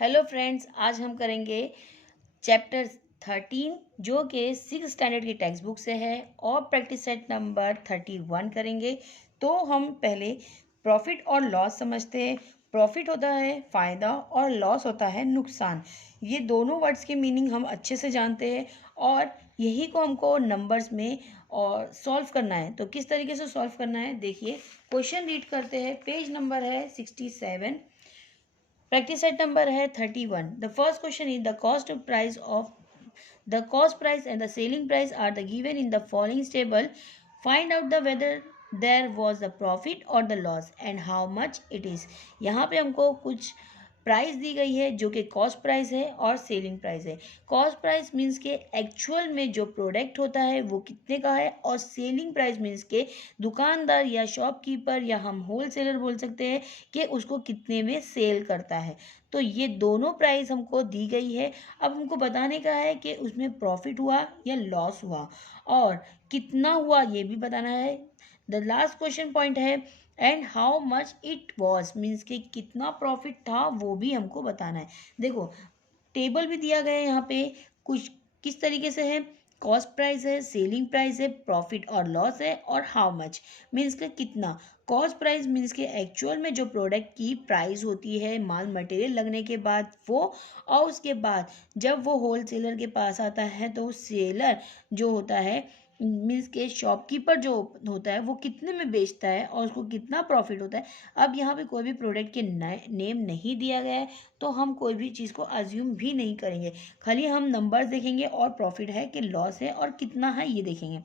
Hello friends, आज हम करेंगे चैप्टर 13 जो कि 6 स्टैंडर्ड की टेक्स्ट बुक से है और प्रैक्टिस सेट नंबर 31 करेंगे। तो हम पहले प्रॉफिट और लॉस समझते हैं। प्रॉफिट होता है फ़ायदा और लॉस होता है नुकसान। ये दोनों वर्ड्स की मीनिंग हम अच्छे से जानते हैं और यही को हमको नंबर्स में और सॉल्व करना है। तो किस तरीके से सॉल्व करना है देखिए, क्वेश्चन रीड करते हैं। पेज नंबर है 67, practice set number है 31. The first question is the cost price and the selling price are the given in the following table. Find out the whether there was a profit or the loss and how much it is. यहाँ पे हमको कुछ price दी गई है जो कि cost price है और सेलिंग प्राइस है। कॉस्ट प्राइस मीन्स के एक्चुअल में जो प्रोडक्ट होता है वो कितने का है, और सेलिंग प्राइस मीन्स के दुकानदार या शॉपकीपर या हम होलसेलर बोल सकते हैं कि उसको कितने में सेल करता है। तो ये दोनों प्राइस हमको दी गई है। अब हमको बताने का है कि उसमें प्रॉफिट हुआ या लॉस हुआ और कितना हुआ ये भी बताना है। द लास्ट क्वेश्चन पॉइंट है and how much it was means कि कितना प्रॉफिट था वो भी हमको बताना है। देखो, टेबल भी दिया गया है यहाँ पे, कुछ किस तरीके से है, कॉस्ट प्राइस है, सेलिंग प्राइस है, प्रॉफिट और लॉस है और हाउ मच मीन्स का कितना। कॉस्ट प्राइस मीन्स के एक्चुअल में जो प्रोडक्ट की प्राइस होती है माल मटेरियल लगने के बाद वो, और उसके बाद जब वो होलसेलर के पास आता है तो सेलर जो होता है मीन्स के शॉपकीपर जो होता है वो कितने में बेचता है और उसको कितना प्रॉफिट होता है। अब यहाँ पे कोई भी प्रोडक्ट के नेम नहीं दिया गया है तो हम कोई भी चीज़ को अज्यूम भी नहीं करेंगे, खाली हम नंबर्स देखेंगे और प्रॉफिट है कि लॉस है और कितना है ये देखेंगे।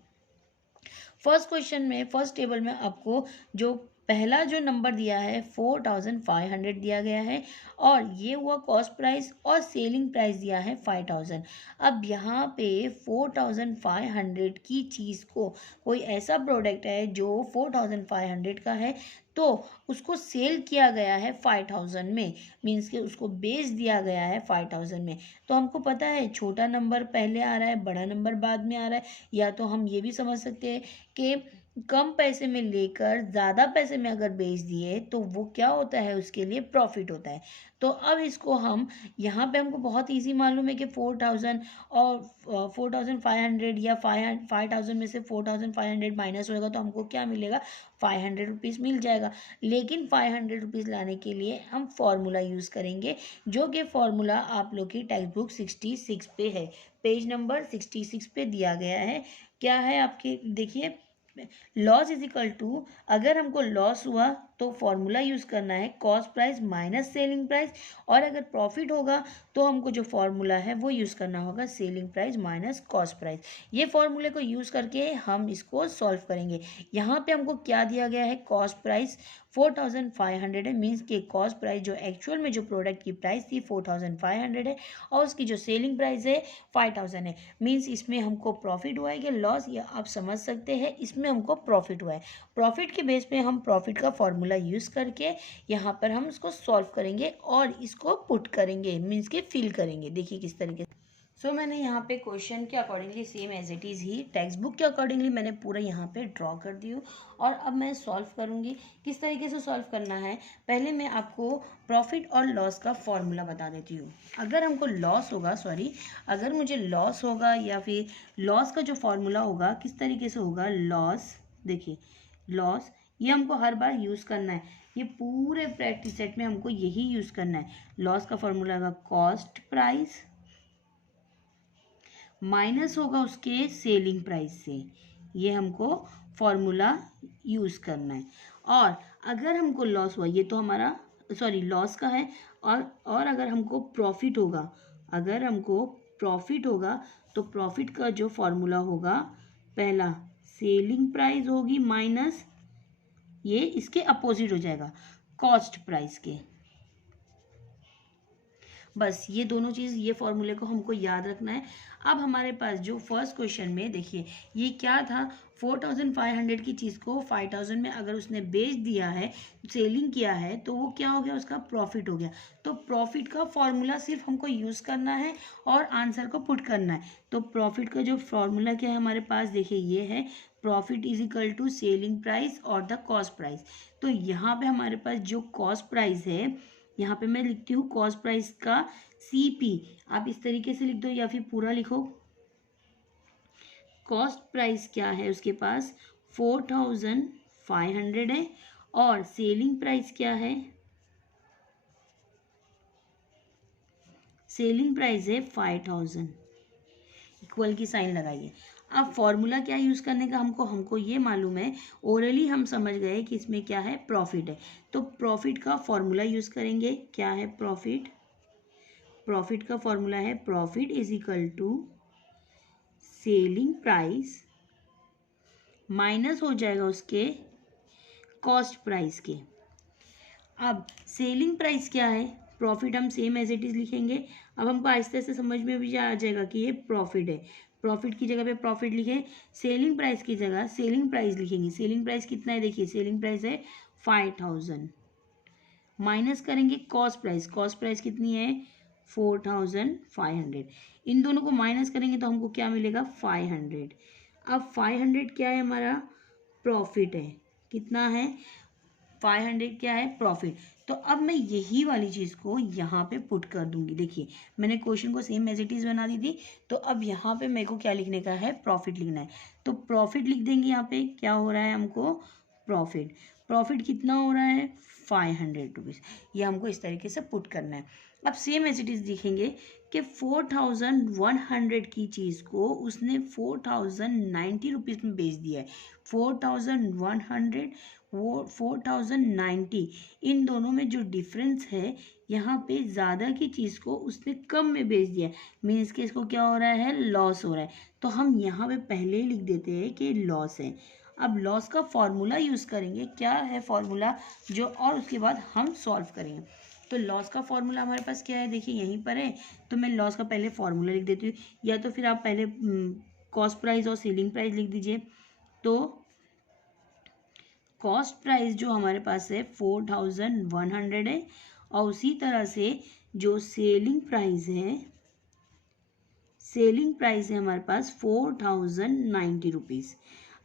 फर्स्ट क्वेश्चन में फर्स्ट टेबल में आपको जो पहला जो नंबर दिया है 4500 दिया गया है और ये हुआ कॉस्ट प्राइस और सेलिंग प्राइस दिया है 5000। अब यहाँ पे 4500 की चीज़ को, कोई ऐसा प्रोडक्ट है जो 4500 का है तो उसको सेल किया गया है 5000 में, मीन्स कि उसको बेच दिया गया है 5000 में। तो हमको पता है छोटा नंबर पहले आ रहा है, बड़ा नंबर बाद में आ रहा है। या तो हम ये भी समझ सकते हैं कि कम पैसे में लेकर ज़्यादा पैसे में अगर बेच दिए तो वो क्या होता है, उसके लिए प्रॉफिट होता है। तो अब इसको हम यहाँ पे हमको बहुत इजी मालूम है कि 4000 और 4500 या 5000 में से 4500 माइनस होगा तो हमको क्या मिलेगा, 500 रुपीज़ मिल जाएगा। लेकिन 500 रुपीज़ लाने के लिए हम फॉर्मूला यूज़ करेंगे जो कि फॉर्मूला आप लोग की टेक्स्ट बुक 66 पे है, पेज नंबर 66 पे दिया गया है। क्या है आपके देखिए, लॉस इज इक्वल टू, अगर हमको लॉस हुआ तो फॉर्मूला यूज़ करना है cost price minus selling price, और अगर प्रॉफिट होगा तो हमको जो फॉर्मूला है वो यूज़ करना होगा selling price minus cost price. ये फॉर्मूले को यूज़ करके हम इसको सॉल्व करेंगे। यहाँ पे हमको क्या दिया गया है, कॉस्ट प्राइस 4500 है, मीन्स के कॉस्ट प्राइस जो एक्चुअल में जो प्रोडक्ट की प्राइस थी 4500 है और उसकी जो सेलिंग प्राइस है 5000 है। मीन्स इसमें हमको प्रॉफिट हुआ है कि लॉस, या आप समझ सकते हैं इसमें हमको प्रॉफिट हुआ है। प्रॉफिट के बेस पे हम प्रॉफिट का फॉर्मूला यूज़ करके यहाँ पर हम इसको सॉल्व करेंगे और इसको पुट करेंगे, मीन्स के फिल करेंगे। देखिए किस तरीके से। मैंने यहाँ पे क्वेश्चन के accordingly same as it is ही टेक्स्ट बुक के अकॉर्डिंगली मैंने पूरा यहाँ पे ड्रॉ कर दी हूँ और अब मैं सॉल्व करूँगी। किस तरीके से सॉल्व करना है, पहले मैं आपको प्रॉफिट और लॉस का फॉर्मूला बता देती हूँ। अगर हमको लॉस होगा, अगर मुझे लॉस होगा या फिर लॉस का जो फॉर्मूला होगा किस तरीके से होगा, लॉस, देखिए लॉस ये हमको हर बार यूज़ करना है, ये पूरे प्रैक्टिस सेट में हमको यही यूज़ करना है। लॉस का फॉर्मूला होगा कॉस्ट प्राइस माइनस होगा उसके सेलिंग प्राइस से, ये हमको फॉर्मूला यूज़ करना है। और अगर हमको लॉस हुआ, ये तो हमारा लॉस का है, और अगर हमको प्रॉफिट होगा, अगर हमको प्रॉफिट होगा तो प्रॉफिट का जो फॉर्मूला होगा, पहला सेलिंग प्राइस होगी माइनस, ये इसके अपोजिट हो जाएगा कॉस्ट प्राइस के। बस ये दोनों चीज़, ये फॉर्मूले को हमको याद रखना है। अब हमारे पास जो फर्स्ट क्वेश्चन में देखिए ये क्या था, 4500 की चीज़ को 5000 में अगर उसने बेच दिया है, सेलिंग किया है, तो वो क्या हो गया, उसका प्रॉफिट हो गया। तो प्रॉफिट का फॉर्मूला सिर्फ हमको यूज़ करना है और आंसर को पुट करना है। तो प्रॉफिट का जो फॉर्मूला क्या है हमारे पास, देखिए ये है profit is equal to selling price और द कॉस्ट प्राइस। तो यहाँ पे हमारे पास जो कॉस्ट प्राइस है यहाँ पे मैं लिखती हूँ कॉस्ट प्राइस का CP, आप इस तरीके से लिख दो या फिर पूरा लिखो। कॉस्ट प्राइस क्या है उसके पास 4500 है, और सेलिंग प्राइस क्या है, सेलिंग प्राइस है 5000। इक्वल की साइन लगाइए। अब फॉर्मूला क्या यूज़ करने का हमको ये मालूम है, ओरली हम समझ गए कि इसमें क्या है, प्रॉफिट है। तो प्रॉफिट का फॉर्मूला यूज़ करेंगे। क्या है प्रॉफिट, प्रॉफिट का फॉर्मूला है profit is equal to selling price minus हो जाएगा उसके कॉस्ट प्राइस के। अब सेलिंग प्राइस क्या है, प्रॉफिट हम सेम एज इट इज लिखेंगे। अब हमको आहिस्ते आहिस्ते समझ में भी आ जाएगा कि ये प्रॉफिट है। प्रॉफिट की जगह पे प्रॉफिट लिखे, सेलिंग प्राइस की जगह सेलिंग प्राइस लिखेंगे। सेलिंग प्राइस कितना है, देखिए सेलिंग प्राइस है 5000, माइनस करेंगे कॉस्ट प्राइस, कॉस्ट प्राइस कितनी है 4500। इन दोनों को माइनस करेंगे तो हमको क्या मिलेगा 500। अब 500 क्या है हमारा, प्रॉफिट है। कितना है 500 क्या है, प्रॉफिट। तो अब मैं यही वाली चीज़ को यहाँ पे पुट कर दूंगी। देखिए मैंने क्वेश्चन को सेम एज इट इज़ बना दी थी, तो अब यहाँ पे मेरे को क्या लिखने का है, प्रॉफिट लिखना है। तो प्रॉफिट लिख देंगे। यहाँ पे क्या हो रहा है हमको, प्रॉफिट, प्रॉफिट कितना हो रहा है 500 रुपीज़। ये हमको इस तरीके से पुट करना है। अब सेम एज इट इज़ लिखेंगे कि 4100 की चीज़ को उसने 4090 रुपीज़ में बेच दिया है। 4100 वो 4090, इन दोनों में जो डिफरेंस है, यहाँ पे ज़्यादा की चीज़ को उसने कम में बेच दिया है, मीन्स कि इसको क्या हो रहा है, लॉस हो रहा है। तो हम यहाँ पे पहले ही लिख देते हैं कि लॉस है। अब लॉस का फॉर्मूला यूज़ करेंगे। क्या है फॉर्मूला जो, और उसके बाद हम सॉल्व करेंगे। तो लॉस का फॉर्मूला हमारे पास क्या है, देखिए यहीं पर है। तो मैं लॉस का पहले फॉर्मूला लिख देती हूँ, या तो फिर आप पहले कॉस्ट प्राइस और सेलिंग प्राइस लिख दीजिए। तो कॉस्ट प्राइस जो हमारे पास है 4100 है, और उसी तरह से जो सेलिंग प्राइस है, सेलिंग प्राइस है हमारे पास 4090 रुपीज़।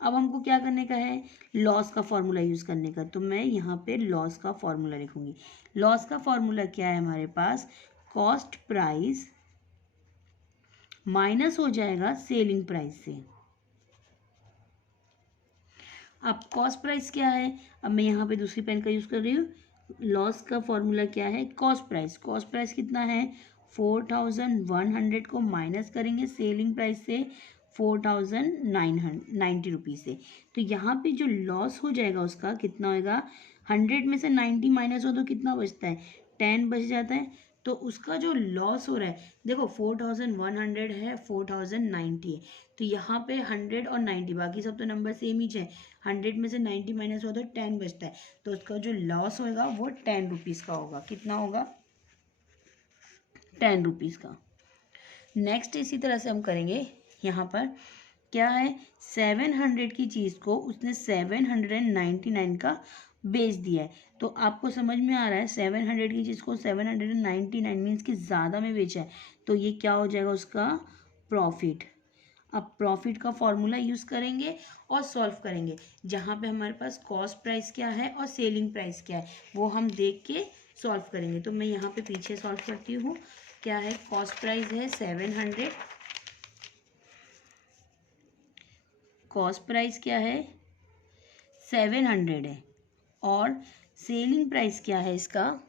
अब हमको क्या करने का है, लॉस का फॉर्मूला यूज़ करने का। तो मैं यहाँ पे लॉस का फॉर्मूला लिखूंगी। लॉस का फॉर्मूला क्या है हमारे पास, कॉस्ट प्राइस माइनस हो जाएगा सेलिंग प्राइस से। अब कॉस्ट प्राइस क्या है, अब मैं यहाँ पे दूसरी पेन का यूज़ कर रही हूँ। लॉस का फॉर्मूला क्या है, कॉस्ट प्राइस, कॉस्ट प्राइस कितना है 4100 को माइनस करेंगे सेलिंग प्राइस से 4090 रुपीज़ से। तो यहाँ पे जो लॉस हो जाएगा उसका कितना होगा, 100 में से 90 माइनस हो तो कितना बचता है, 10 बच जाता है। तो उसका जो लॉस हो रहा है, देखो 4100 है, 4090 है, तो यहाँ पे 100 और 90, बाकी सब तो नंबर सेम ही है। 100 में से 90 माइनस हुआ तो 10 बचता है, तो उसका जो लॉस होगा वो 10 रुपीज़ का होगा। कितना होगा, 10 रुपीज़ का। नेक्स्ट इसी तरह से हम करेंगे। यहाँ पर क्या है, 700 की चीज़ को उसने 799 का बेच दिया है। तो आपको समझ में आ रहा है, 700 की चीज़ को 799 मीन्स कि ज़्यादा में बेचा है, तो ये क्या हो जाएगा उसका प्रॉफिट। अब प्रॉफिट का फॉर्मूला यूज़ करेंगे और सॉल्व करेंगे। जहाँ पे हमारे पास कॉस्ट प्राइस क्या है और सेलिंग प्राइस क्या है वो हम देख के सॉल्व करेंगे। तो मैं यहाँ पे पीछे सॉल्व करती हूँ। क्या है, कॉस्ट प्राइस है 700, कॉस्ट प्राइस क्या है 700 है, और सेलिंग प्राइस क्या है इसका,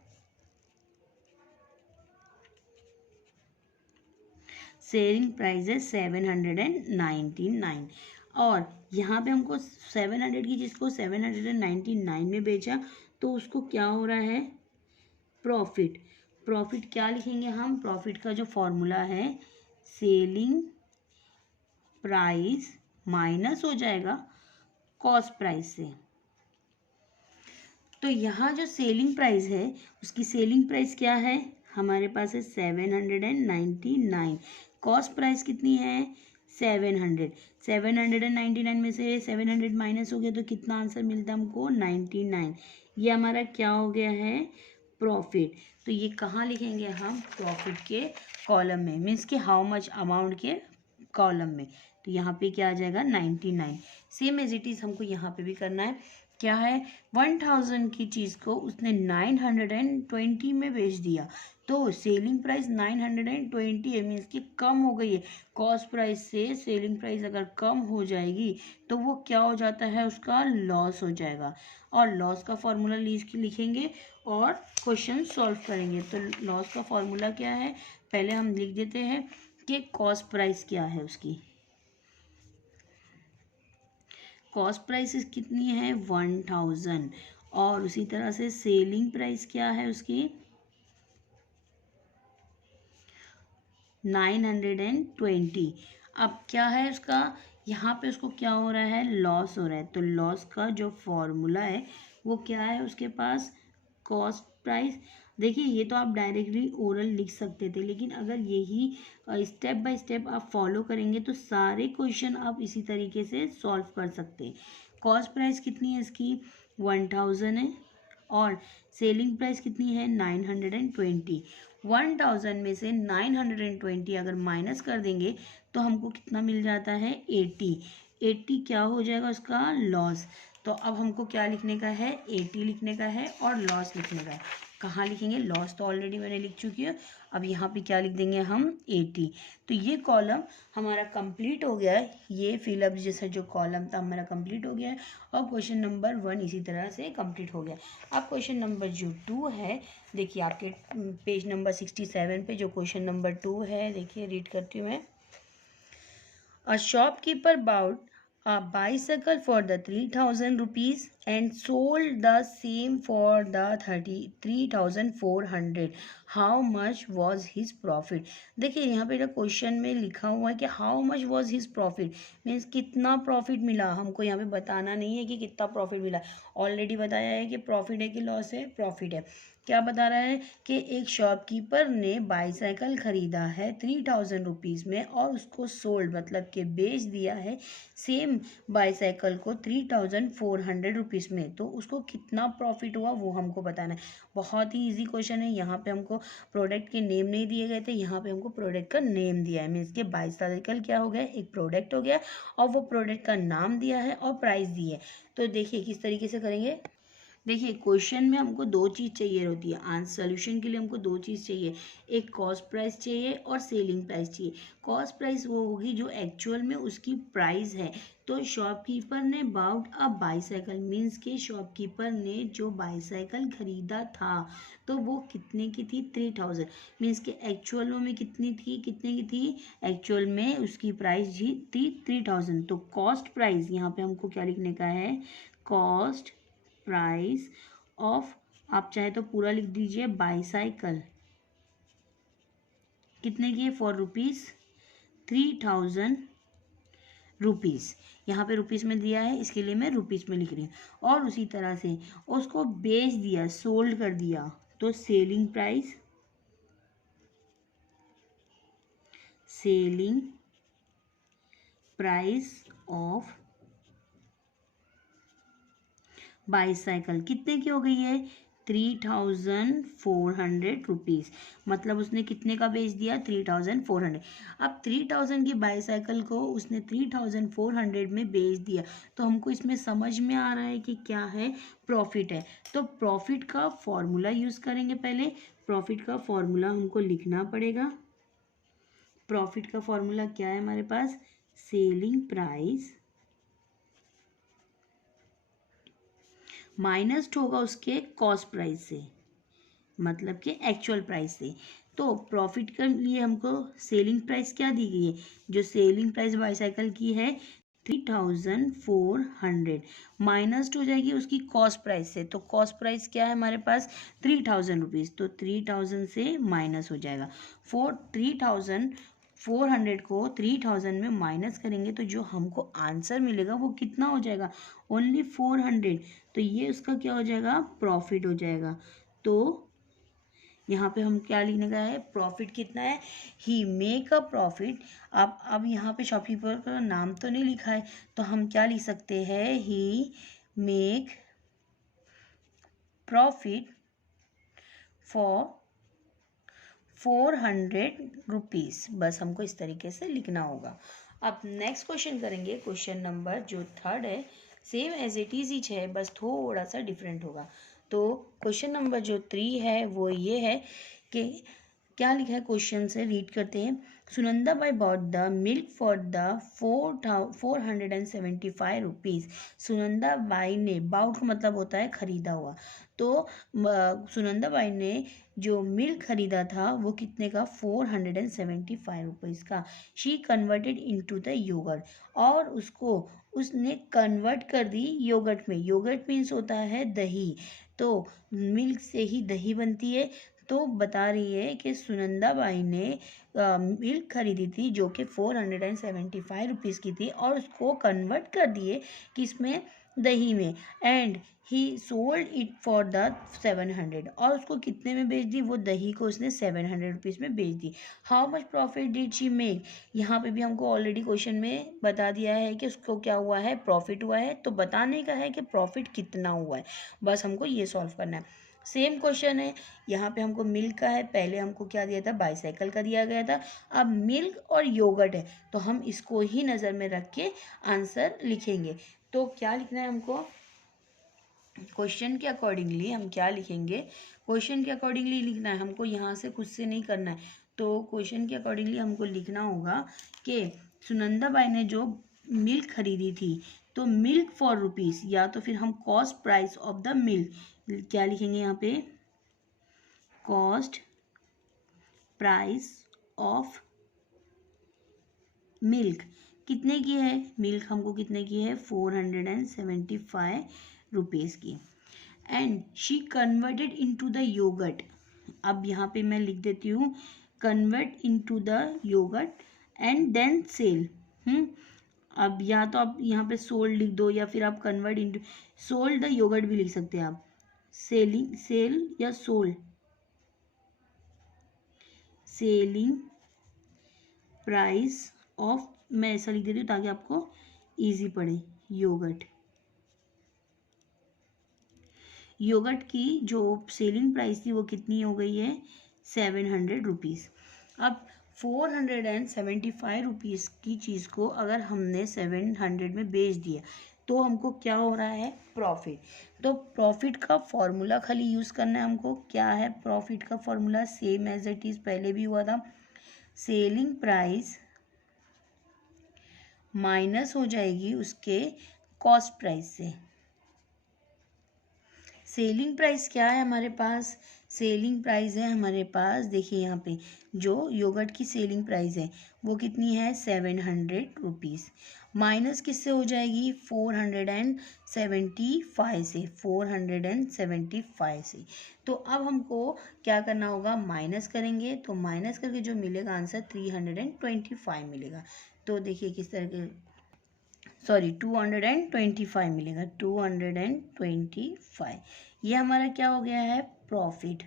सेलिंग प्राइस है 799। और यहाँ पे हमको 700 की चीज़ को 799 में बेचा, तो उसको क्या हो रहा है, प्रॉफिट। प्रॉफिट क्या लिखेंगे हम, प्रॉफिट का जो फॉर्मूला है सेलिंग प्राइस माइनस हो जाएगा कॉस्ट प्राइस से। तो यहाँ जो सेलिंग प्राइस है उसकी सेलिंग प्राइस क्या है, हमारे पास है 799। कॉस्ट प्राइस कितनी है 700। 799 में से 700 माइनस हो गया तो कितना आंसर मिलता है हमको 99। ये हमारा क्या हो गया है, प्रॉफिट। तो ये कहाँ लिखेंगे हम, प्रॉफिट के कॉलम में, मीन्स कि हाउ मच अमाउंट के कॉलम में। तो यहाँ पे क्या आ जाएगा 99। सेम एज इट इज़ हमको यहाँ पे भी करना है। क्या है, 1000 की चीज़ को उसने 920 में बेच दिया, तो सेलिंग प्राइस 920 है, मीन्स कि कम हो गई है। कॉस्ट प्राइस से सेलिंग प्राइस अगर कम हो जाएगी तो वो क्या हो जाता है, उसका लॉस हो जाएगा। और लॉस का फॉर्मूला लिखेंगे और क्वेश्चन सॉल्व करेंगे। तो लॉस का फॉर्मूला क्या है, पहले हम लिख देते हैं कि कॉस्ट प्राइस क्या है उसकी। कॉस्ट प्राइस कितनी है, 1000। और उसी तरह से सेलिंग प्राइस क्या है उसकी, 920। अब क्या है उसका, यहाँ पे उसको क्या हो रहा है, लॉस हो रहा है। तो लॉस का जो फॉर्मूला है वो क्या है उसके पास, कॉस्ट प्राइस। देखिए ये तो आप डायरेक्टली ओरल लिख सकते थे, लेकिन अगर यही स्टेप बाय स्टेप आप फॉलो करेंगे तो सारे क्वेश्चन आप इसी तरीके से सॉल्व कर सकते हैं। कॉस्ट प्राइस कितनी है इसकी, 1000 है, और सेलिंग प्राइस कितनी है, 920। 1000 में से 920 अगर माइनस कर देंगे तो हमको कितना मिल जाता है, 80। 80 क्या हो जाएगा उसका, लॉस। तो अब हमको क्या लिखने का है, 80 लिखने का है और लॉस लिखने का है। कहाँ लिखेंगे, लॉस तो ऑलरेडी मैंने लिख चुकी है, अब यहाँ पे क्या लिख देंगे हम, 80। तो ये कॉलम हमारा कंप्लीट हो गया है, ये फिलअप जैसा जो कॉलम था हमारा कंप्लीट हो गया है, और क्वेश्चन नंबर 1 इसी तरह से कंप्लीट हो गया। अब क्वेश्चन नंबर जो 2 है, देखिए आपके पेज नंबर 67 पे जो क्वेश्चन नंबर 2 है, देखिए रीड करती हूँ मैं। A shopkeeper bought a bicycle for the 3000 rupees and sold the same for the 3400. How much was his profit? देखिए यहाँ पे क्वेश्चन में लिखा हुआ है कि how much was his profit, means कितना प्रॉफिट मिला। हमको यहाँ पे बताना नहीं है कि कितना प्रॉफिट मिला, ऑलरेडी बताया है कि प्रॉफिट है कि लॉस है, प्रॉफिट है। क्या बता रहा है कि एक शॉपकीपर ने बाईसाइकिल खरीदा है 3000 रुपीज़ में और उसको सोल्ड मतलब कि बेच दिया है सेम बाईसाइकिल को 3400 रुपीज़ में, तो उसको कितना प्रॉफिट हुआ वो हमको बताना है। बहुत ही इजी क्वेश्चन है। यहाँ पे हमको प्रोडक्ट के नेम नहीं दिए गए थे, यहाँ पे हमको प्रोडक्ट का नेम दिया है, मीन्स के बाईसाइकिल क्या हो गया, एक प्रोडक्ट हो गया और वो प्रोडक्ट का नाम दिया है और प्राइस दी है। तो देखिए किस तरीके से करेंगे। देखिए क्वेश्चन में हमको दो चीज़ चाहिए होती है, आंसर सोल्यूशन के लिए हमको दो चीज़ चाहिए, एक कॉस्ट प्राइस चाहिए और सेलिंग प्राइस चाहिए। कॉस्ट प्राइस वो होगी जो एक्चुअल में उसकी प्राइस है। तो शॉपकीपर ने बाउट अ बाईसाइकिल, मीन्स के शॉपकीपर ने जो बाईसाइकिल खरीदा था तो वो कितने की थी, 3000, मीन्स के एक्चुअल में कितनी थी, कितने की थी, एक्चुअल में उसकी प्राइस थी 3000। तो कॉस्ट प्राइस यहाँ पे हमको क्या लिखने का है, कॉस्ट प्राइस ऑफ, आप चाहे तो पूरा लिख दीजिए, बाईसाइकिल कितने की है, फॉर रुपीज़ 3000 रुपीज़। यहाँ पे रुपीज़ में दिया है इसके लिए मैं रुपीज़ में लिख रही हूँ। और उसी तरह से उसको बेच दिया, सोल्ड कर दिया, तो selling price, selling price of bicycle कितने की हो गई है, 3400 रुपीज़। मतलब उसने कितने का बेच दिया, 3400। अब 3000 की बाईसाइकिल को उसने 3400 में बेच दिया, तो हमको इसमें समझ में आ रहा है कि क्या है, प्रॉफिट है। तो प्रॉफिट का फॉर्मूला यूज़ करेंगे। पहले प्रॉफिट का फॉर्मूला हमको लिखना पड़ेगा। प्रॉफिट का फॉर्मूला क्या है हमारे पास, सेलिंग प्राइस माइनस होगा उसके कॉस्ट प्राइस से, मतलब कि एक्चुअल प्राइस से। तो प्रॉफिट के लिए हमको सेलिंग प्राइस क्या दी गई है, जो सेलिंग प्राइस बाईसाइकिल की है 3400, माइनस हो जाएगी उसकी कॉस्ट प्राइस से। तो कॉस्ट प्राइस क्या है हमारे पास, 3000 रुपीज़, तो 3000 से माइनस हो जाएगा। 3400 को 3000 में माइनस करेंगे तो जो हमको आंसर मिलेगा वो कितना हो जाएगा, ओनली 400। तो ये उसका क्या हो जाएगा, प्रॉफिट हो जाएगा। तो यहाँ पे हम क्या लिखने का है, प्रॉफिट कितना है, ही मेक अ प्रॉफिट। अब यहाँ पे शॉपकीपर का नाम तो नहीं लिखा है, तो हम क्या लिख सकते हैं, ही मेक प्रॉफिट फॉर 400 रुपीज़। बस हमको इस तरीके से लिखना होगा। अब नेक्स्ट क्वेश्चन करेंगे, क्वेश्चन नंबर जो 3 है, सेम एज इट इज़ ही है, बस थोड़ा सा डिफरेंट होगा। तो क्वेश्चन नंबर जो 3 है वो ये है कि क्या लिखा है क्वेश्चन से, रीड करते हैं। Sunanda by bought the milk for the 475 rupees. Sunanda by ने, बाउट का मतलब होता है खरीदा हुआ, तो सुनंदा बाई ने जो मिल्क खरीदा था वो कितने का, 475 रुपीज़ का। She converted into the yoghurt, और उसने कन्वर्ट कर दी योगर्ट में। योगर्ट मीन्स होता है दही, तो मिल्क से ही दही बनती है। तो बता रही है कि सुनंदा बाई ने मिल्क खरीदी थी जो कि 475 रुपीज़ की थी, और उसको कन्वर्ट कर दिए किसमें, दही में। And he sold it for the 700, और उसको कितने में बेच दी, वो दही को उसने 700 रुपीज़ में बेच दी। How much profit did she make, यहाँ पे भी हमको ऑलरेडी क्वेश्चन में बता दिया है कि उसको क्या हुआ है, प्रॉफिट हुआ है। तो बताने का है कि प्रॉफिट कितना हुआ है, बस हमको ये सॉल्व करना है। सेम क्वेश्चन है, यहाँ पे हमको मिल्क का है, पहले हमको क्या दिया था, बाईसाइकिल का दिया गया था। अब मिल्क और योगर्ट है, तो हम इसको ही नज़र में रख के आंसर लिखेंगे। तो क्या लिखना है हमको, क्वेश्चन के अकॉर्डिंगली हम क्या लिखेंगे, क्वेश्चन के अकॉर्डिंगली लिखना है हमको, यहाँ से खुद से नहीं करना है। तो क्वेश्चन के अकॉर्डिंगली हमको लिखना होगा कि सुनंदा बाई ने जो मिल्क खरीदी थी, तो मिल्क फॉर रुपीज़, या तो फिर हम cost price of the milk, क्या लिखेंगे यहाँ पे, कॉस्ट प्राइस ऑफ मिल्क कितने की है, मिल्क हमको कितने की है, 475 रुपीज़ की। And she converted into the yoghurt, अब यहाँ पे मैं लिख देती हूँ convert into the yoghurt and then sell. अब या तो आप यहाँ पे सोल्ड लिख दो, या फिर आप convert into, sold the yogurt भी लिख सकते हैं आप, सेलिंग, सेल या सोल्ड, सेलिंग प्राइस ऑफ, मैं ऐसा लिख देती हूँ ताकि आपको इजी पड़े, योगर्ट। योगर्ट की जो सेलिंग प्राइस थी वो कितनी हो गई है, 700 रुपीज़। अब 475 रुपीज़ की चीज़ को अगर हमने 700 में बेच दिया, तो हमको क्या हो रहा है, प्रॉफिट। तो प्रॉफिट का फॉर्मूला खाली यूज़ करना है हमको। क्या है प्रॉफिट का formula, same as it is पहले भी हुआ था, सेलिंग प्राइस माइनस हो जाएगी उसके कॉस्ट प्राइस से। सेलिंग प्राइस क्या है हमारे पास, सेलिंग प्राइस है हमारे पास, देखिए यहाँ पे जो योगर्ट की सेलिंग प्राइस है वो कितनी है, 700 रुपीज़, माइनस किससे हो जाएगी, 475 से, 475 से। तो अब हमको क्या करना होगा, माइनस करेंगे, तो माइनस करके जो मिलेगा आंसर 325 मिलेगा। तो देखिए किस तरह के, सॉरी 225 मिलेगा, 225, ये हमारा क्या हो गया है, प्रॉफिट।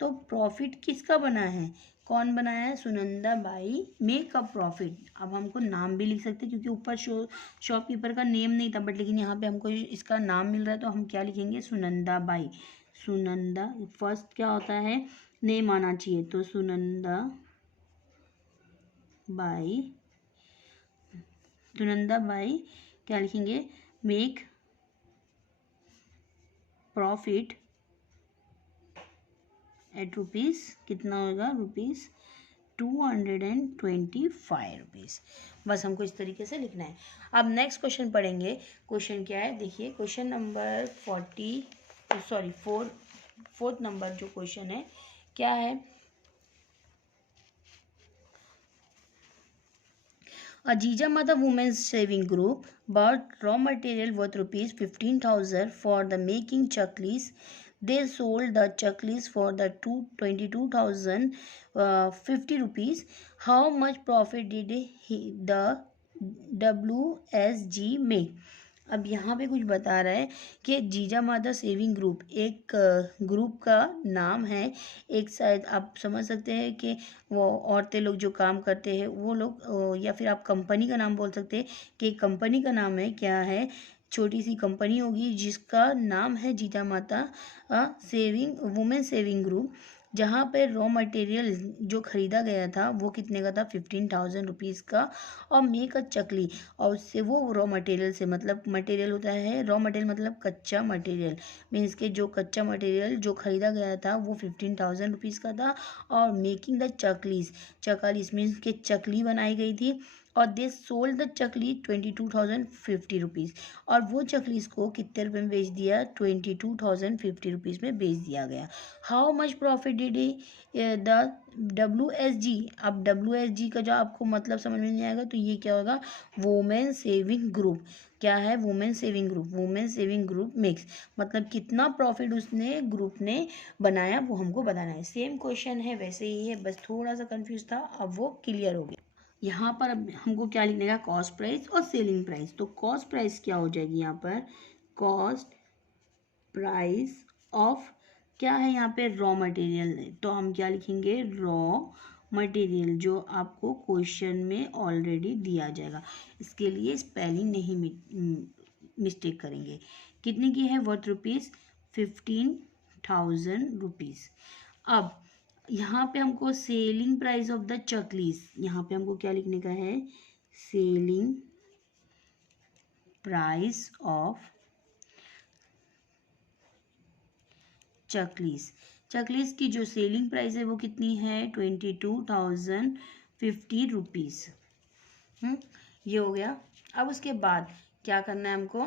तो प्रॉफिट किसका बना है, कौन बनाया है, Sunanda by make a profit. अब हमको नाम भी लिख सकते हैं क्योंकि ऊपर शॉपकीपर का नेम नहीं था, बट लेकिन यहाँ पे हमको इसका नाम मिल रहा है, तो हम क्या लिखेंगे, सुनंदा बाई। सुनंदा फर्स्ट क्या होता है, नेम आना चाहिए, तो सुनंदा बाई, सुनंदा बाई क्या लिखेंगे, मेक प्रॉफिट एट रुपीज़, कितना होगा, रुपीज़ 225 रुपीज़। बस हमको इस तरीके से लिखना है। अब नेक्स्ट क्वेश्चन पढ़ेंगे। क्वेश्चन क्या है, देखिए क्वेश्चन नंबर 4th नंबर जो क्वेश्चन है क्या है, A Jijamata Women's Saving Group bought raw material worth rupees 15,000 for the making chaklis. They sold the chaklis for the 22,050 rupees. How much profit did the WSG make? अब यहाँ पे कुछ बता रहा है कि जीजा माता सेविंग ग्रुप एक ग्रुप का नाम है। एक शायद आप समझ सकते हैं कि वो औरतें लोग जो काम करते हैं वो लोग, या फिर आप कंपनी का नाम बोल सकते हैं कि कंपनी का नाम है, क्या है, छोटी सी कंपनी होगी जिसका नाम है जीजा माता सेविंग वुमेन सेविंग ग्रुप। जहाँ पे रॉ मटेरियल जो ख़रीदा गया था वो कितने का था 15,000 रुपीज़ का, और मेक अ चकली, और उससे वो रॉ मटेरियल से, मतलब मटेरियल होता है रॉ मटेरियल मतलब कच्चा मटेरियल, मीन्स के जो कच्चा मटेरियल जो ख़रीदा गया था वो 15,000 रुपीज़ का था, और मेकिंग द चकलीस, चकलीस मीन्स के चकली बनाई गई थी, और they sold the chakli 22,050 rupees, और वो चकली इसको कितने रुपये में बेच दिया, 22,050 रुपीज़ में बेच दिया गया। How much profit did the WSG। अब WSG का जो आपको मतलब समझ में नहीं आएगा तो ये क्या होगा, वुमेन सेविंग ग्रुप। क्या है, women saving group, women saving group makes, मतलब कितना प्रॉफिट उसने ग्रुप ने बनाया वो हमको बताना है। सेम क्वेश्चन है वैसे ही है, बस थोड़ा सा कंफ्यूज था, अब वो क्लियर हो गया। यहाँ पर अब हमको क्या लिखने का, कॉस्ट प्राइस और सेलिंग प्राइस। तो कॉस्ट प्राइस क्या हो जाएगी यहाँ पर, कॉस्ट प्राइस ऑफ, क्या है यहाँ पे, रॉ मटेरियल, तो हम क्या लिखेंगे, रॉ मटेरियल, जो आपको क्वेश्चन में ऑलरेडी दिया जाएगा, इसके लिए स्पेलिंग नहीं मिस्टेक करेंगे। कितने की है, वर्थ रुपीज़ 15,000 रुपीज़। अब यहाँ पे हमको सेलिंग प्राइस ऑफ द चकलीस, यहाँ पे हमको क्या लिखने का है, सेलिंग प्राइस ऑफ चकलीस, चकलीस की जो सेलिंग प्राइस है वो कितनी है, 22,050 रुपीज़। ये हो गया। अब उसके बाद क्या करना है हमको,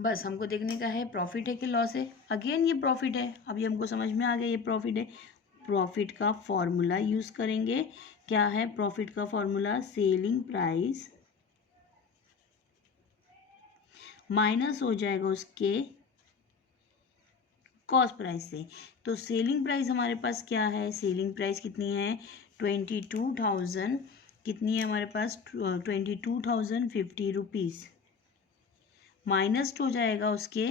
बस हमको देखने का है प्रॉफिट है कि लॉस है। अगेन ये प्रॉफिट है, अभी हमको समझ में आ गया ये प्रॉफिट है। प्रॉफिट का फॉर्मूला यूज़ करेंगे, क्या है प्रॉफिट का फॉर्मूला, सेलिंग प्राइस माइनस हो जाएगा उसके कॉस्ट प्राइस से। तो सेलिंग प्राइस हमारे पास क्या है, सेलिंग प्राइस कितनी है, 22,000, कितनी है हमारे पास, 22,050 रुपीज़, माइनस हो जाएगा उसके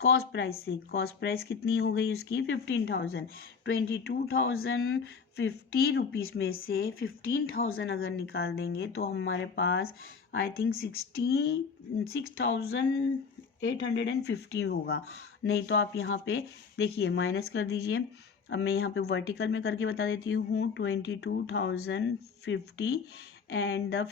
कॉस्ट प्राइस से। कॉस्ट प्राइस कितनी हो गई उसकी, 15,000, 22,050 रुपीज़ में से 15,000 अगर निकाल देंगे तो हमारे पास आई थिंक 6,850 होगा। नहीं तो आप यहाँ पे देखिए माइनस कर दीजिए। अब मैं यहाँ पे वर्टिकल में करके बता देती हूँ, 22,050 एंड द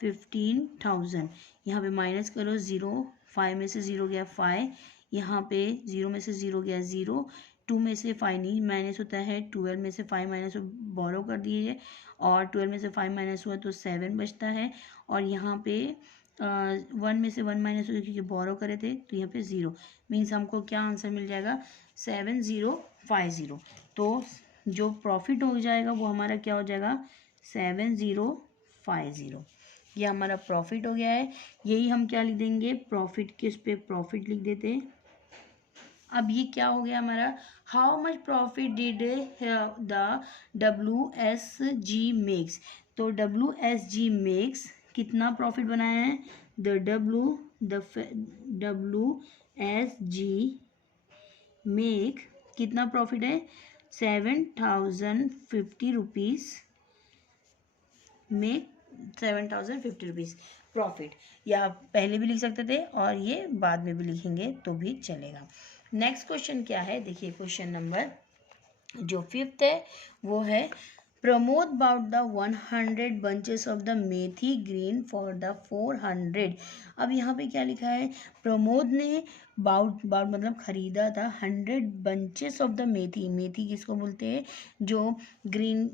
15,000 यहाँ पे माइनस करो, 0, 5 में से 0 गया 5, यहाँ पे 0 में से 0 गया 0, 2 में से 5 नहीं माइनस होता है, 12 में से 5 माइनस बोरो कर दीजिए, और 12 में से 5 माइनस हुआ तो 7 बचता है, और यहाँ पे 1 में से 1 माइनस हुआ क्योंकि बोरो करे थे तो यहाँ पे 0, मीन्स हमको क्या आंसर मिल जाएगा, 7050। तो जो प्रॉफिट हो जाएगा वो हमारा क्या हो जाएगा, 7050। ये हमारा प्रॉफिट हो गया है। यही हम क्या लिख देंगे, प्रॉफिट के उस पर प्रॉफिट लिख देते हैं। अब ये क्या हो गया हमारा, how much profit did the WSG makes. तो WSG मेक्स कितना प्रॉफिट बनाया है, द WSG मेक कितना प्रॉफिट है, 7,050 रुपीज़ में 7,050 रुपीज़ प्रॉफिट, या आप पहले भी लिख सकते थे और ये बाद में भी लिखेंगे तो भी चलेगा। नेक्स्ट क्वेश्चन क्या है, देखिए क्वेश्चन नंबर जो 5th है वो है, Pramod bought the 100 bunches of the methi green for the 400। अब यहाँ पे क्या लिखा है, प्रमोद ने बाउट मतलब खरीदा था 100 बंचेस ऑफ द मेथी, मेथी किसको बोलते हैं, जो ग्रीन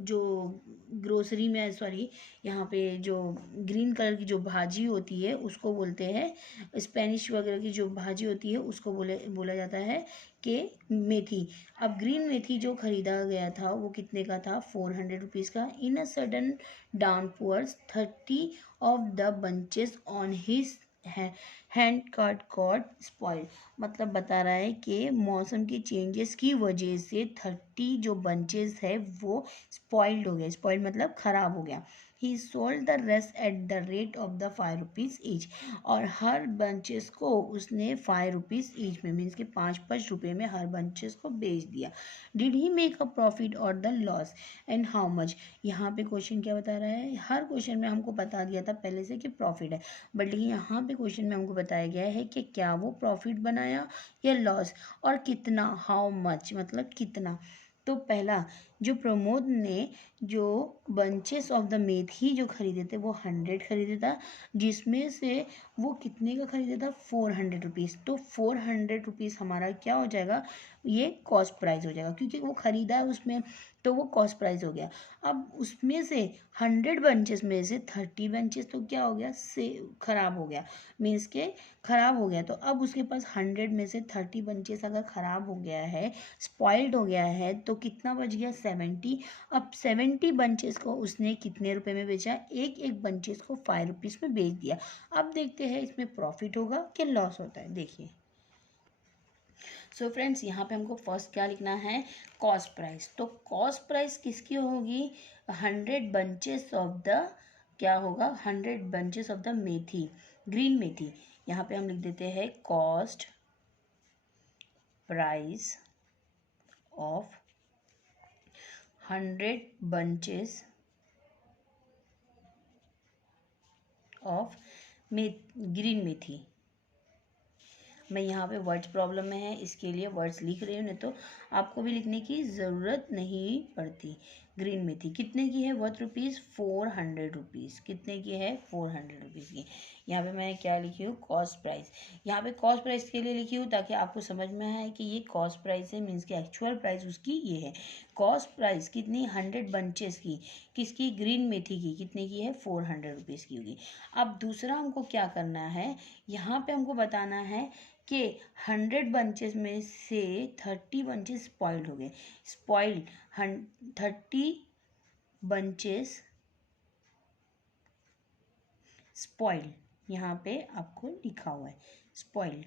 जो ग्रोसरी में, सॉरी यहाँ पे जो ग्रीन कलर की जो भाजी होती है उसको बोलते हैं, स्पेनिश वगैरह की जो भाजी होती है उसको बोला जाता है कि मेथी। अब ग्रीन मेथी जो खरीदा गया था वो कितने का था, 400 रुपीज़ का। In a sudden downpours 30 of the bunches on his hand cart got spoiled, मतलब बता रहा है कि मौसम के चेंजेस की वजह से 30 जो बंचेस है वो स्पॉइल्ड हो गए, स्पॉइल्ड मतलब ख़राब हो गया। ही sold the rest at the rate of the 5 rupees each, और हर बंचेस को उसने 5 रुपीज़ ईच में, मीन्स के 5-5 रुपये में हर बंचेस को बेच दिया। Did he make a profit or the loss and how much. यहाँ पे क्वेश्चन क्या बता रहा है, हर क्वेश्चन में हमको बता दिया था पहले से कि प्रॉफिट है, बट लेकिन यहाँ पे क्वेश्चन में हमको बताया गया है कि क्या वो प्रॉफिट बनाया या लॉस, और कितना, हाउ मच मतलब कितना। तो पहला, जो प्रमोद ने जो बंचेस ऑफ द मेथी जो खरीदे थे वो 100 खरीदे था, जिसमें से वो कितने का खरीदा था, 400 रुपीज़। तो 400 रुपीज़ हमारा क्या हो जाएगा, ये कॉस्ट प्राइस हो जाएगा, क्योंकि वो खरीदा है उसमें, तो वो कॉस्ट प्राइस हो गया। अब उसमें से 100 बंचेस में से 30 बंचेस तो क्या हो गया, से खराब हो गया, मीन्स के खराब हो गया। तो अब उसके पास 100 में से 30 बंचेस अगर खराब हो गया है, स्पॉइल्ड हो गया है, तो कितना बच गया, 70। अब 70 बंचेस को उसने कितने रुपए में बेचा, एक एक बंचेस को 5 रुपीज़ में बेच दिया। अब देखते हैं इसमें प्रॉफिट होगा कि लॉस होता है, देखिए। सो फ्रेंड्स, यहाँ पे हमको फर्स्ट क्या लिखना है, कॉस्ट प्राइस। तो कॉस्ट प्राइस किसकी होगी, 100 बंचेस ऑफ द, क्या होगा, 100 bunches of the methi, green methi. यहाँ पे हम लिख देते हैं cost price of 100 bunches of green methi. मैं यहाँ पे वर्ड्स प्रॉब्लम में है, इसके लिए वर्ड्स लिख रही हूँ, नहीं तो आपको भी लिखने की ज़रूरत नहीं पड़ती। ग्रीन मेथी कितने की है, वर्थ रुपीज़ 400 रुपीज़, कितने की है, 400 रुपीज़ की। यहाँ पे मैं क्या लिखी हूँ, कॉस्ट प्राइस। यहाँ पे कॉस्ट प्राइस के लिए लिखी हूँ ताकि आपको समझ में आए कि ये कॉस्ट प्राइस है, मीन्स की एक्चुअल प्राइस उसकी ये है। कॉस्ट प्राइस कितनी, 100 बंचेस की, किसकी, ग्रीन मेथी की, कितने की है, 400 रुपीज़ की होगी। अब दूसरा हमको क्या करना है, यहाँ पे हमको बताना है कि 100 बंचेस में से 30 बंचेस स्पॉइल्ड हो गए। स्पॉइल्ड 30 बंचेस स्पॉइल्ड, यहाँ पे आपको लिखा हुआ है स्पॉइल्ड,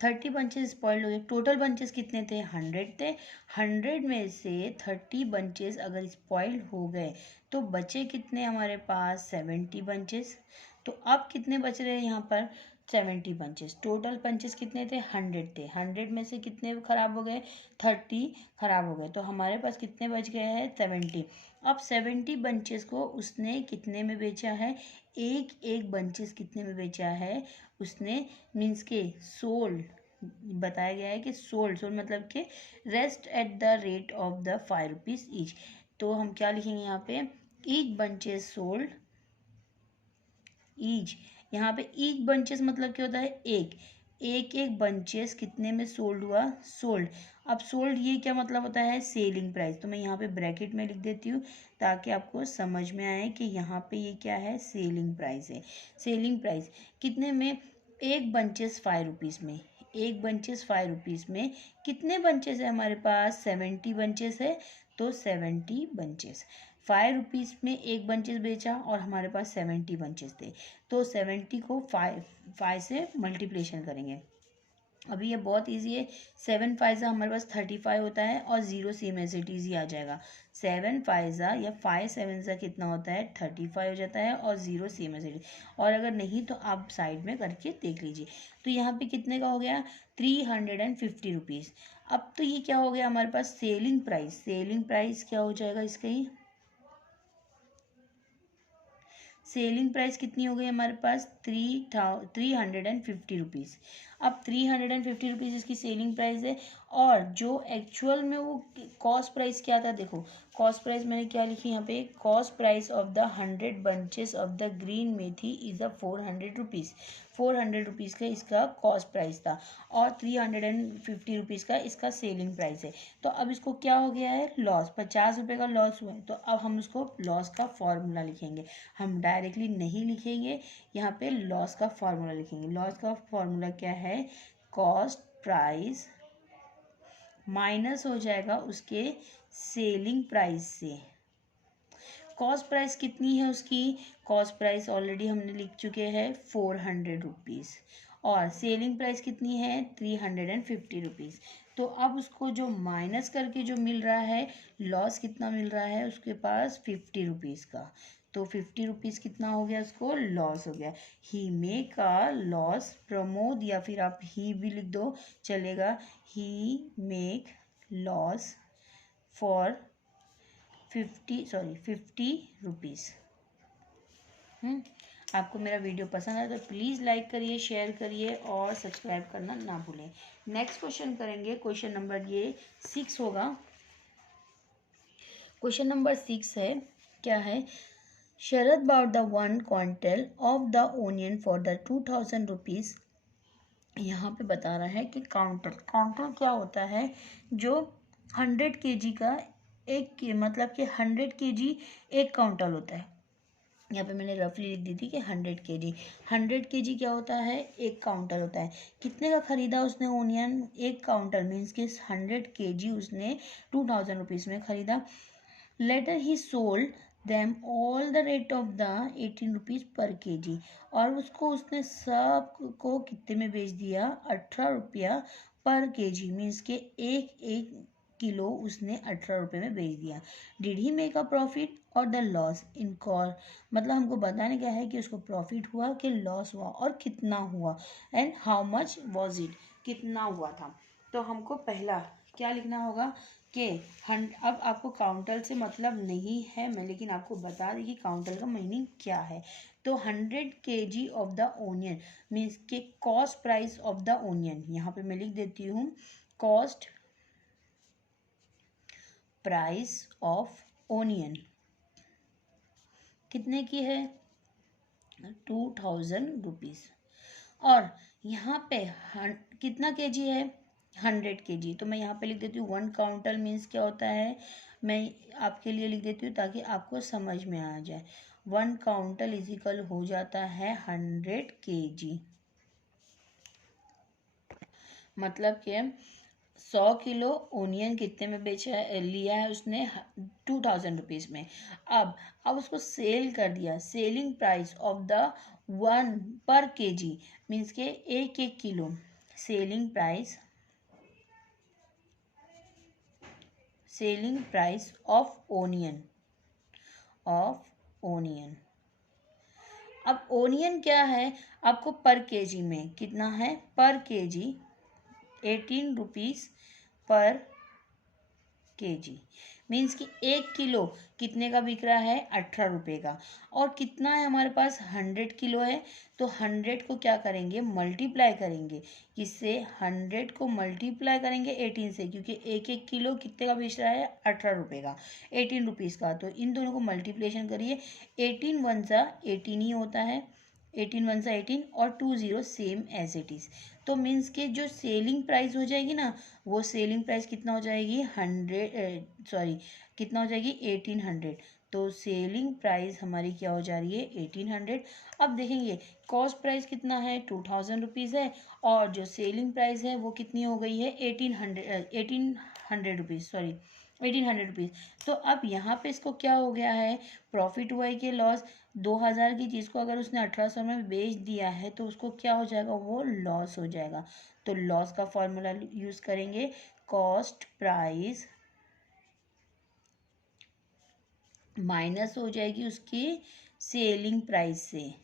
30 बंचेस स्पॉइल्ड हो गए। टोटल बंचेस कितने थे, 100 थे। 100 में से 30 बंचेस अगर स्पॉइल्ड हो गए तो बचे कितने हमारे पास, 70 बंचेस। तो अब कितने बच रहे हैं यहाँ पर, 70 बंचेस। टोटल बंचेस कितने थे, 100 थे। 100 में से कितने खराब हो गए, 30 खराब हो गए, तो हमारे पास कितने बच गए हैं, 70। अब 70 बंचेस को उसने कितने में बेचा है, एक एक बंचेस कितने में बेचा है उसने, मीन्स के सोल्ड, बताया गया है कि सोल्ड, सोल्ड मतलब कि rest at the rate of the 5 rupees each. तो हम क्या लिखेंगे यहाँ पे, ईच बंचेस सोल्ड, ईच, यहाँ पे ईच बंचेस मतलब क्या होता है, एक एक एक बंचेस कितने में सोल्ड हुआ, सोल्ड। अब सोल्ड ये क्या मतलब होता है, सेलिंग प्राइस। तो मैं यहाँ पे ब्रैकेट में लिख देती हूँ ताकि आपको समझ में आए कि यहाँ पे ये क्या है, सेलिंग प्राइस है। सेलिंग प्राइस कितने में, एक बंचेस 5 रुपीज़ में, एक बंचेस 5 रुपीज़ में कितने बंचेस है हमारे पास, 70 बंचेस है। तो 70 बंचेस, 5 रुपीज़ में एक बंचेस बेचा और हमारे पास 70 बंचेस थे, तो 70 को 5 से मल्टीप्लिकेशन करेंगे। अभी ये बहुत इजी है, 7 5 हमारे पास 35 होता है और 0 सेम एज इट इज ही आ जाएगा। 7 5 या 5 7 कितना होता है, 35 हो जाता है और 0 सेम एज इट इज। और अगर नहीं तो आप साइड में करके देख लीजिए। तो यहाँ पे कितने का हो गया, 350 रुपीज़। अब तो ये क्या हो गया हमारे पास, सेलिंग प्राइस। सेलिंग प्राइस क्या हो जाएगा इसका, ही सेलिंग प्राइस कितनी हो गई हमारे पास, 350 रुपीज़। अब 350 रुपीज़ इसकी सेलिंग प्राइस है, और जो एक्चुअल में वो कॉस्ट प्राइस क्या था, देखो कॉस्ट प्राइस मैंने क्या लिखी यहाँ पे, cost price of the 100 bunches of the green methi is a 400 rupees. 400 rupees का इसका कॉस्ट प्राइस था और 350 रुपीज़ का इसका सेलिंग प्राइस है। तो अब इसको क्या हो गया है, लॉस, 50 रुपये का लॉस हुआ है। तो अब हम उसको लॉस का फॉर्मूला लिखेंगे, हम डायरेक्टली नहीं लिखेंगे, यहाँ पे लॉस का फॉर्मूला लिखेंगे। लॉस का फॉर्मूला क्या है, कॉस्ट प्राइस माइनस हो जाएगा उसके सेलिंग प्राइस से। कॉस्ट प्राइस कितनी है उसकी, कॉस्ट प्राइस ऑलरेडी हमने लिख चुके हैं 400 रुपीज़, और सेलिंग प्राइस कितनी है, 350 रुपीज़। तो अब उसको जो माइनस करके जो मिल रहा है, लॉस कितना मिल रहा है उसके पास, 50 रुपीज़ का। तो 50 रुपीज़ कितना हो गया, उसको लॉस हो गया। ही मेक अ लॉस, प्रमोद, या फिर आप ही भी लिख दो चलेगा, ही मेक लॉस फॉर 50 रुपीज़। आपको मेरा वीडियो पसंद आए तो प्लीज़ लाइक करिए, शेयर करिए और सब्सक्राइब करना ना भूलें। नेक्स्ट क्वेश्चन करेंगे, क्वेश्चन नंबर ये 6 होगा। क्वेश्चन नंबर 6 है, क्या है, शरद bought the 1 quintal of the onion for the 2000 rupees। यहाँ पे बता रहा है कि काउंटर काउंटर क्या होता है, जो 100 kg का मतलब कि 100 kg एक काउंटल होता है। यहाँ पे मैंने रफली लिख दी थी कि 100 kg, 100 kg क्या होता है, एक काउंटल होता है। कितने का खरीदा उसने ओनियन, एक काउंटल मीन्स कि 100 kg उसने 2000 रुपीज़ में खरीदा। लेटर ही sold them all the rate of the 18 rupees पर kg, और उसको उसने सब को कितने में बेच दिया, 18 रुपया पर kg मीन्स के एक एक किलो उसने 18 रुपये में बेच दिया। Did he make a profit or the loss in call, मतलब हमको बताने क्या है कि उसको प्रॉफिट हुआ कि लॉस हुआ और कितना हुआ, and how much was it, कितना हुआ था। तो हमको पहला क्या लिखना होगा कि अब आपको काउंटल से मतलब नहीं है मैं, लेकिन आपको बता दी कि काउंटल का मीनिंग क्या है। तो 100 kg of the onion means के cost price of the onion, यहाँ पे मैं लिख देती हूँ कॉस्ट प्राइस ऑफ ओनियन कितने की है, 2000 रुपीज़। और यहाँ पे कितना केजी है, 100 kg। तो मैं यहाँ पे लिख देती हूँ 1 काउंटल मीन्स क्या होता है, मैं आपके लिए लिख देती हूँ ताकि आपको समझ में आ जाए। 1 काउंटल इजिकल हो जाता है 100 kg, मतलब कि 100 किलो ओनियन कितने में बेचा है, लिया है उसने 2000 रुपीज़ में। अब उसको सेल कर दिया, सेलिंग प्राइस ऑफ द 1 पर kg मीन्स के एक एक kilo, selling price of onion. अब ओनियन क्या है, आपको पर केजी में कितना है, पर केजी 18 रुपीज़ पर केजी मीन्स कि एक किलो कितने का बिक रहा है, 18 रुपये का। और कितना है हमारे पास, 100 किलो है। तो 100 को क्या करेंगे, मल्टीप्लाई करेंगे, किससे, 100 को मल्टीप्लाई करेंगे 18 से, क्योंकि एक एक किलो कितने का बेच रहा है, 18 रुपये का, 18 रुपीज़ का। तो इन दोनों को मल्टीप्लिकेशन करिए, 18 वन सा 18 ही होता है, 18 वन सा 18 और 20 सेम एज इट इज़। तो मीन्स के जो सेलिंग प्राइस हो जाएगी ना, वो सेलिंग प्राइस कितना हो जाएगी, कितना हो जाएगी, 1800। तो सेलिंग प्राइस हमारी क्या हो जा रही है, 1800। अब देखेंगे कॉस्ट प्राइस कितना है, 2000 रुपीज़ है, और जो सेलिंग प्राइस है वो कितनी हो गई है, 1800 रुपीज़, 1800 रुपीज़। तो अब यहाँ पे इसको क्या हो गया है, प्रॉफिट हुआ है कि लॉस। 2000 की चीज़ को अगर उसने 1800 में बेच दिया है तो उसको क्या हो जाएगा, वो लॉस हो जाएगा। तो लॉस का फॉर्मूला यूज़ करेंगे, कॉस्ट प्राइस माइनस हो जाएगी उसकी सेलिंग प्राइस से।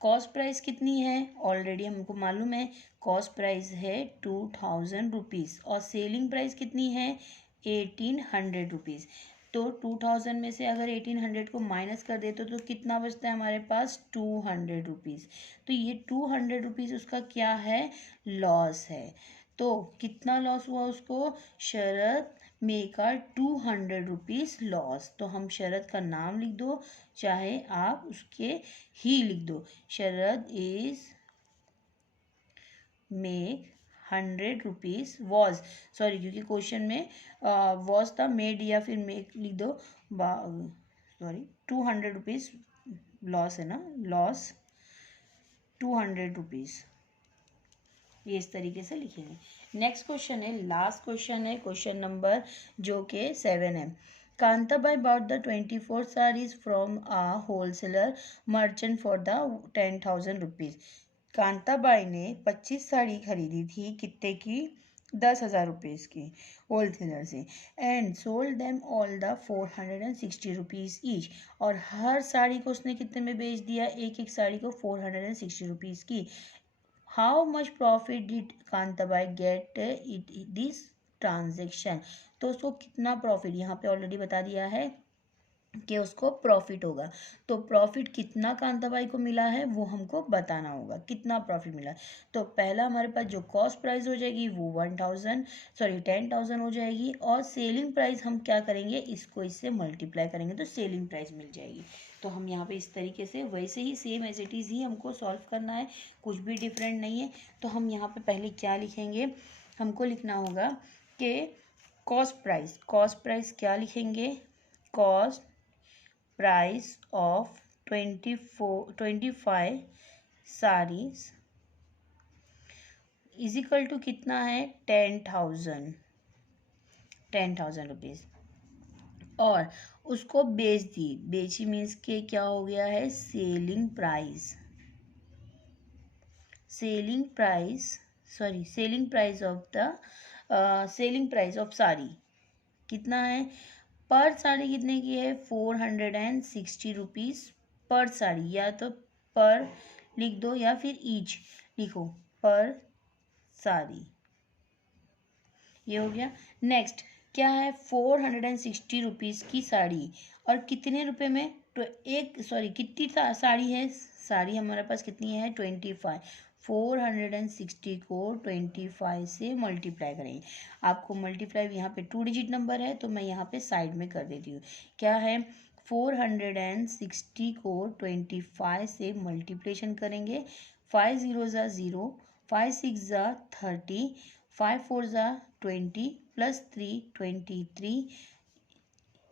कॉस्ट प्राइस कितनी है, ऑलरेडी हमको मालूम है, कॉस्ट प्राइस है 2000 रुपीज़ और सेलिंग प्राइस कितनी है, 1800 रुपीज़। तो 2000 में से अगर 1800 को माइनस कर देते तो कितना बचता है हमारे पास, 200 रुपीज़। तो ये 200 रुपीज़ उसका क्या है, लॉस है। तो कितना लॉस हुआ उसको, शरद मेकर 200 रुपीज़ लॉस। तो हम शरद का नाम लिख दो, चाहे आप उसके ही लिख दो, शरद इज मेक 100 रुपीज़ वॉज, क्योंकि क्वेश्चन में वॉज था, मेड या फिर मेक लिख दो, 200 रुपीज़ लॉस है ना, लॉस 200 रुपीज़, ये इस तरीके से लिखेंगे। नेक्स्ट क्वेश्चन है, लास्ट क्वेश्चन है, क्वेश्चन नंबर जो कि 7 है। Kantabai bought the 24 sarees from a wholesaler merchant for the 10,000 rupees। Kantabai ने 25 साड़ी खरीदी थी, कितने की, 10,000 रुपीज़ की, होलसेलर से, and sold them all the 460 rupees each, और हर साड़ी को उसने कितने में बेच दिया, एक एक साड़ी को 460 रुपीज़ की। How much profit did Kantabai get this transaction. तो उसको कितना प्रॉफिट यहाँ पे ऑलरेडी बता दिया है, कि उसको प्रॉफिट होगा। तो प्रॉफिट कितना कांताबाई को मिला है वो हमको बताना होगा, कितना प्रॉफिट मिला। तो पहला हमारे पास जो कॉस्ट प्राइस हो जाएगी वो 10,000 हो जाएगी, और सेलिंग प्राइस हम क्या करेंगे, इसको इससे मल्टीप्लाई करेंगे तो सेलिंग प्राइस मिल जाएगी। तो हम यहाँ पे इस तरीके से वैसे ही सेम एज इट इज़ ही हमको सॉल्व करना है, कुछ भी डिफरेंट नहीं है। तो हम यहाँ पे पहले क्या लिखेंगे, हमको लिखना होगा कि कॉस्ट प्राइस क्या लिखेंगे, cost price of 25 sarees is equal to कितना है, 10,000 रुपीज़, और उसको बेची मीन्स के क्या हो गया है, सेलिंग प्राइस ऑफ साड़ी कितना है, पर साड़ी कितने की है, 460 रुपीज़ पर साड़ी, या तो पर लिख दो या फिर ईच लिखो, पर साड़ी, ये हो गया। नेक्स्ट क्या है, 460 रुपीज़ की साड़ी, और कितने रुपए में, तो कितनी साड़ी है, साड़ी हमारे पास कितनी है, 25, 460 को 25 से मल्टीप्लाई करेंगे। आपको मल्टीप्लाई यहाँ पे 2 डिजिट नंबर है तो मैं यहाँ पे साइड में कर देती हूँ। क्या है, 460 को 25 से मल्टीप्लेशन करेंगे, 5 0 ज़ा 0, 5 6 ज़ा 30, 5 4 ज़ा 20 प्लस 3 23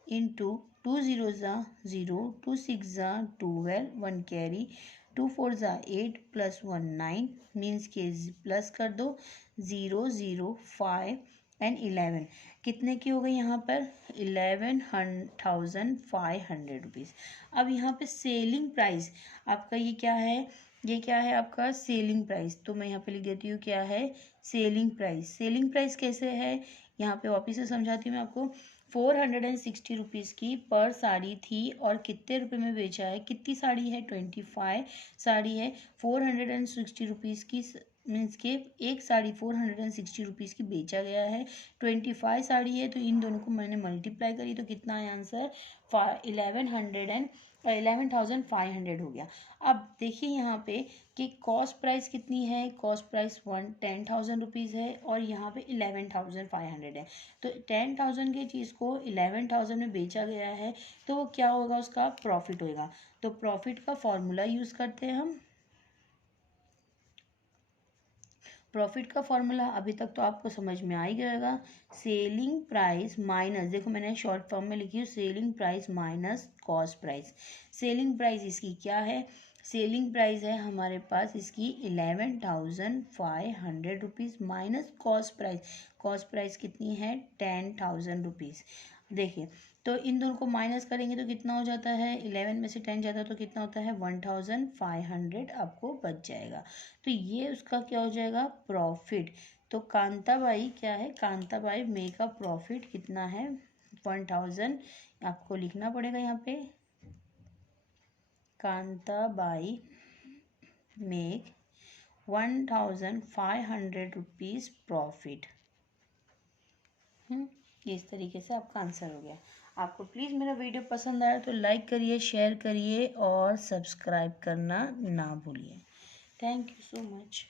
इंटू 2 0 ज़ा 0, 2 6 ज़ा 12, 1 कैरी, 2 4 ज़ा 8 प्लस 1 9 मीन्स के प्लस कर दो 0 0 5 एंड 11, कितने की हो गई यहाँ पर 11,500 रुपीज़। अब यहाँ पे सेलिंग प्राइस आपका ये क्या है, ये क्या है आपका सेलिंग प्राइस, तो मैं यहाँ पे लिख देती हूँ क्या है, सेलिंग प्राइस कैसे है, यहाँ पे वापस से समझाती हूँ मैं आपको। 460 रुपीज़ की पर साड़ी थी और कितने रुपए में बेचा है, कितनी साड़ी है, 25 साड़ी है, 460 रुपीज़ की मीन्स के एक साड़ी 460 रुपीज़ की बेचा गया है, 25 साड़ी है, तो इन दोनों को मैंने मल्टीप्लाई करी तो कितना है आंसर, 11,500 हो गया। अब देखिए यहाँ पे कि कॉस्ट प्राइस कितनी है, कॉस्ट प्राइस 10,000 रुपीज़ है और यहाँ पे 11,500 है। तो 10,000 की चीज़ को 11,000 में बेचा गया है तो वो क्या होगा, उसका प्रॉफिट होगा। तो प्रॉफिट का फॉर्मूला यूज़ करते हैं हम। प्रॉफिट का फॉर्मूला अभी तक तो आपको समझ में आ ही गएगा, सेलिंग प्राइस माइनस, देखो मैंने शॉर्ट फॉर्म में लिखी है selling price minus cost price. Selling price इसकी क्या है, सेलिंग प्राइस है हमारे पास इसकी 11,500 रुपीज़ माइनस कॉस्ट प्राइस कितनी है 10,000 रुपीज़। देखिए तो इन दोनों को माइनस करेंगे तो कितना हो जाता है, 11 में से 10 जाता है तो कितना होता है 1,500 आपको बच जाएगा। तो ये उसका क्या हो जाएगा, प्रॉफिट। तो कांताबाई क्या है, कांताबाई मे का प्रॉफिट कितना है 1,000, आपको लिखना पड़ेगा यहाँ पे, कांताबाई मेक 1,500 रुपीज़ प्रॉफिट। इस तरीके से आपका आंसर हो गया। आपको प्लीज़ मेरा वीडियो पसंद आया तो लाइक करिए, शेयर करिए और सब्सक्राइब करना ना भूलिए। Thank you so much.